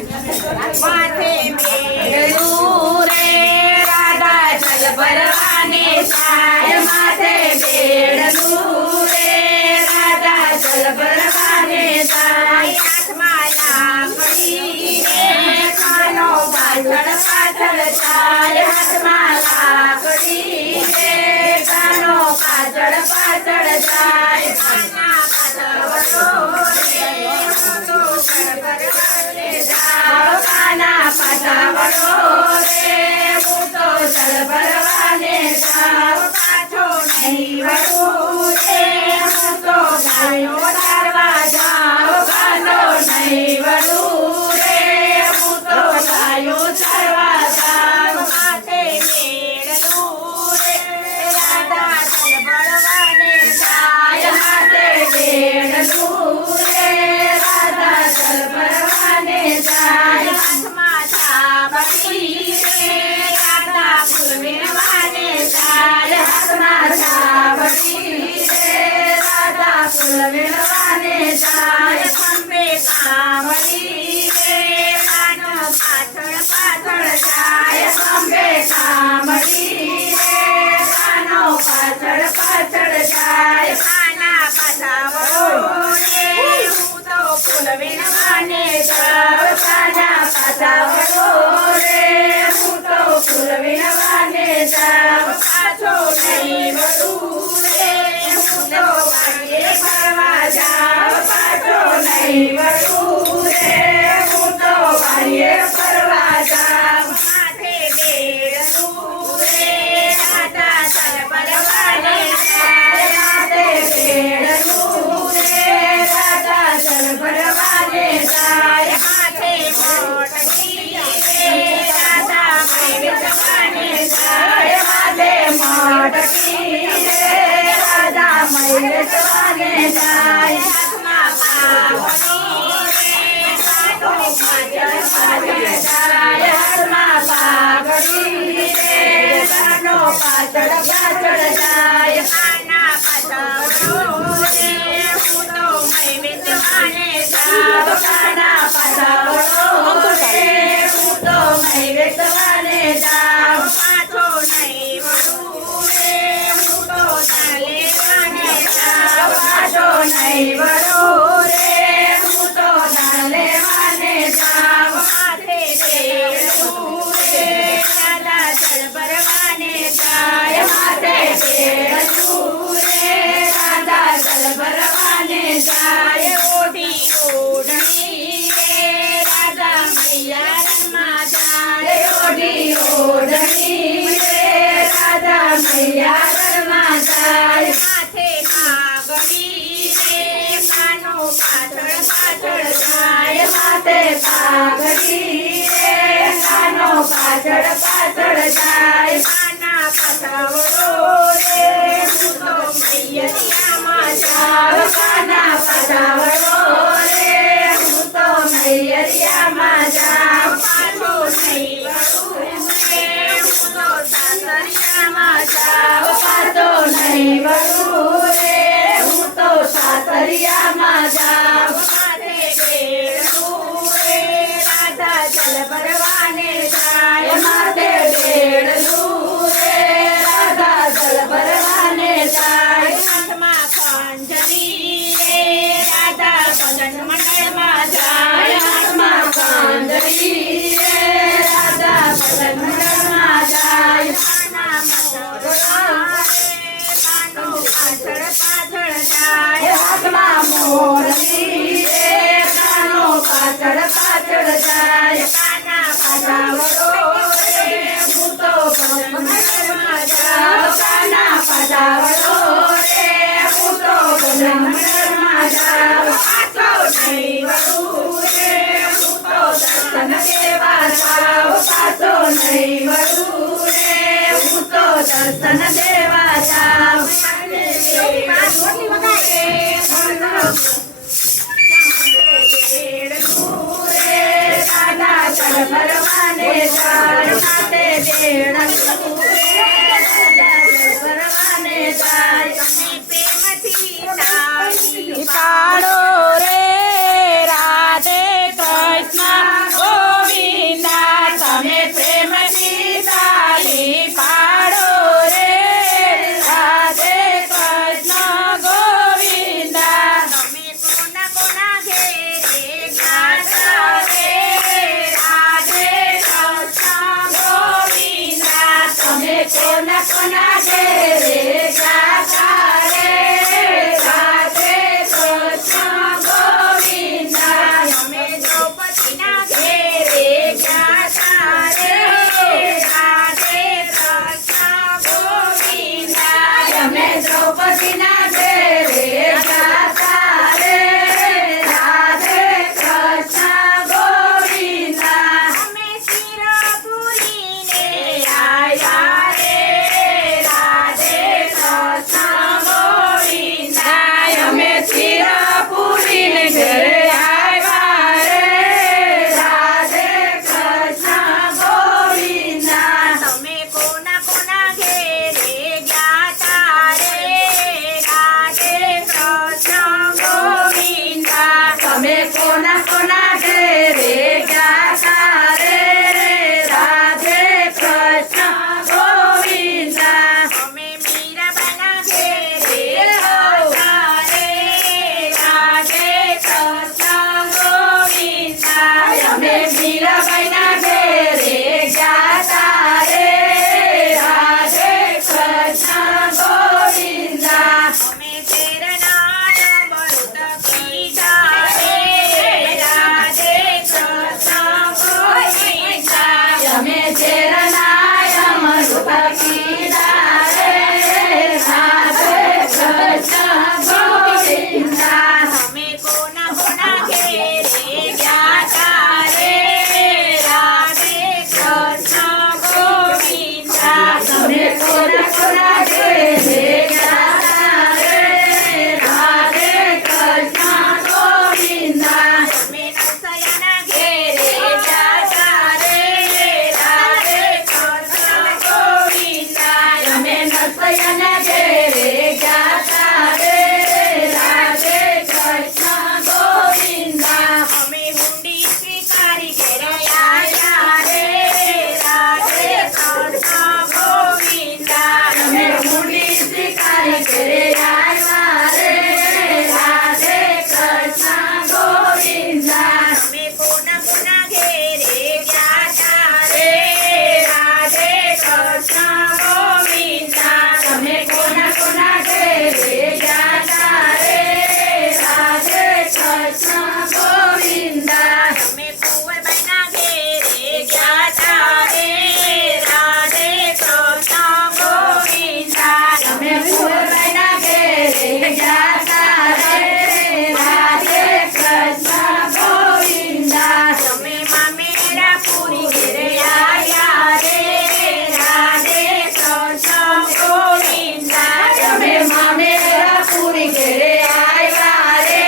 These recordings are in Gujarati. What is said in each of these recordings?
माथे बेड़ू रे राधा जल भरवाने जाय माथे बेड़ू रे राधा जल भरवाने जाय हाथમાં લાકડી રે કાનો પાછળ પાછળ જાય હાથમાં લાકડી રે કાનો પાછળ પાછળ જાય કાના પાછળ પાછાવડો રે હું તો જળ ભરવાને જાઉં પાછો નહીં વળું રે હું તો ગાયો ધારવા જાઉં પાછો નહીં વળું રે હું તો ગાયો ધારવા જાઉં માથે મેળલું રે રાધા જળ ભરવાને જાય માથે મેળલું રે રાધા જળ ભરવાને જાય મેળવાને જાય ખંભે કામળી રે કાનો પાછળ પાછળ જાય ખંભે કામળી રે કાનો પાછળ પાછળ જાય કાના પાછાવડો રે હું તો ફૂલ વીણવાને જાઉં કાના પાછાવડો રે હું તો ફૂલ વીણવાને જાઉં પાછો નહીં વળું રે હું તો વાડીએ ફરવા જાઉં પાછો નહીં વળું રે હું તો વાડીએ ફરવા જાઉં માથે બેડલું રે રાધા જળ ભરવાને જાય માથે બેડલું રે રાધા જળ ભરવાને જાય માથે મોટકી રે રાધા મય વેચવાને જાય માથે મોટકી રે રાધા મય વેચવાને જાય હાથમાં પાવડી રે કાનો પાછળ પાછળ જાય હાથમાં પાઘડી રે કાનો પાછળ પાછળ જાય કાના પાછાવડો રે હું તો મય વેચવાને જાઉં કાના પાછાવડો રે હું તો મય વેચવાને જાઉં પાછો નહીં વળું રે હું તો લેવાને જાઉં પાછો નહીં વળું રે હું તો લેવાને જાઉં માથે બેડલું રે રાધા જળ ભરવાને જાય માથે બેડલું રે રાધા જળ ભરવાને જાય ઓઢી ઓઢણી રે રાધા મૈયા રણમાં જાય ઓઢી ઓઢણી રે રાધા મૈયા રણમાં જાય માથે પાઘડી રે કાનો પાછળ પાછળ જાય માથે પાઘડી રે કાનો પાછળ પાછળ જાય કાના પાછાવડો રે હું તો મૈયરિયામાં જાઉં કાના પાછાવડો રે હું તો મૈયરિયામાં જાઉં પાછો નહીં વળું રે હું તો સાસરિયામાં જાઉં પાછો નહીં વળું રે હું તો સાસરિયામાં જાઉં માથે બેડલું રે રાધા જળ ભરવાને જાય માથે બેડલું રે રાધા જળ ભરવાને જાય હાથમાં ખંજરી રે રાધા ભજન મંડળમાં જાય હાથમાં ખંજરી રે રાધા ભજન મંડળમાં જાય કાના મોરલા રે કાનો પાછળ પાછળ જાય હાથમાં મોરલી રે કાનો પાછળ પાછળ જાય કાના પાછાવડો રે હું તો ભજન મંડળમાં જાઉં કાના પાછાવડો રે હું તો ભજન મંડળમાં જાઉં પાછો નહીં વળું રે હું તો દર્શન દેવા જાઉં પાછો નહીં વળું રે હું તો દર્શન દેવા જાઉં રાધા જળ ભરવાને જાય માથે બેડલું રે રાધા જળ ભરવાને જાય પ્રેમથી પાડો રે રાધે ગોવિંદા તમે કુંવરબાઈના ઘેરે ગયા તા રે રાધે કૃષ્ણ ગોવિંદા તમે કુંવરબાઈના ઘેરે ગયા તા રે રાધે કૃષ્ણ ગોવિંદા તમે મામેરા પૂરી ઘેરે આયા રે રાધે કૃષ્ણ ગોવિંદા તમે મામેરા પૂરી ઘેરે આવ્યા રે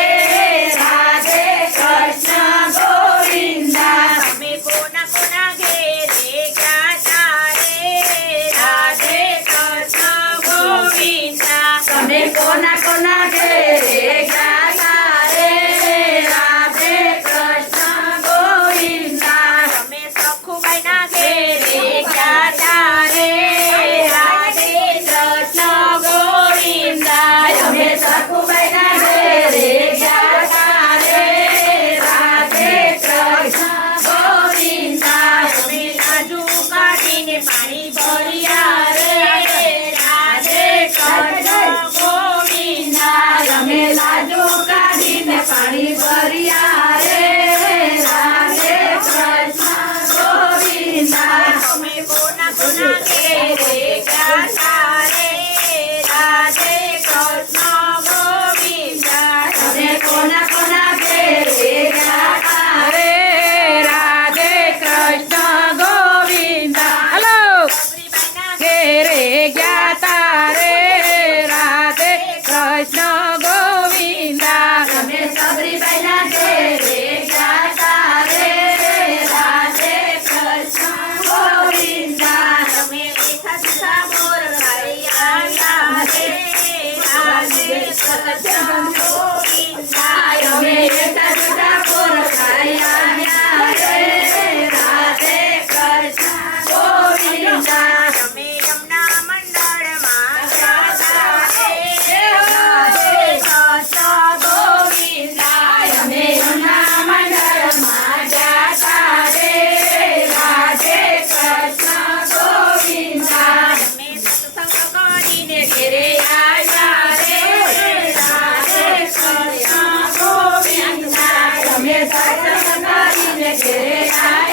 રાધે કૃષ્ણ ગોવિંદા તમે કોના કોના ઘેરે ગયા તા રે રાધે કૃષ્ણ ગોવિંદા તમે કોના કોના ઘેરે ગયા તા રે રાધે કૃષ્ણ ગોવિંદા તમે સખુબાઈના ઘેરે ગયા તા રે રાધે કૃષ્ણ ગોવિંદા તમે સખુબાઈના ઘેરે ગયા તા રે રાધે કૃષ્ણ ગોવિંદા તમે લાજુ કાઢીને પાણી ભર્યા રે રાધે કૃષ્ણ ગોવિંદા તમે લાજો કાઢીને પાણી ભર્યા રે રાધે કૃષ્ણ ગોવિંદા તમે કોના કોના ઘેરે ગયા તા રે રાધે કૃષ્ણ ગોવિંદા તમે કોના કોના ઘેરે ગયા તા રે રાધે કૃષ્ણ ગોવિંદા હલો સબરીબાઈના ઘેરે ગયા તા રે રાધે કૃષ્ણ ગોવિંદા તમે સબરીબાઈના ઘેરે ગયા તા રે રાધે કૃષ્ણ ગોવિંદા તમે મીઠા મીઠા મોર ખાઈ આવ્યા રે રાધે કૃષ્ણ ગોવિંદા અમે એકા જુદા પોર ખાઈ આવ્યા રે રાધે કૃષ્ણ ગોવિંદા તમે યમુના મંડળમાં ગયા તા રે રાધે કૃષ્ણ ગોવિંદા અમે એમના મંડળમાં ગયા તા રે રાધે કૃષ્ણ ગોવિંદા તમે સત્સંગ કરીને ઘેરે આવ્યા રે રાધે કૃષ્ણ ગોવિંદા તમે સત્સંગ કરીને ઘેરે આવ્યા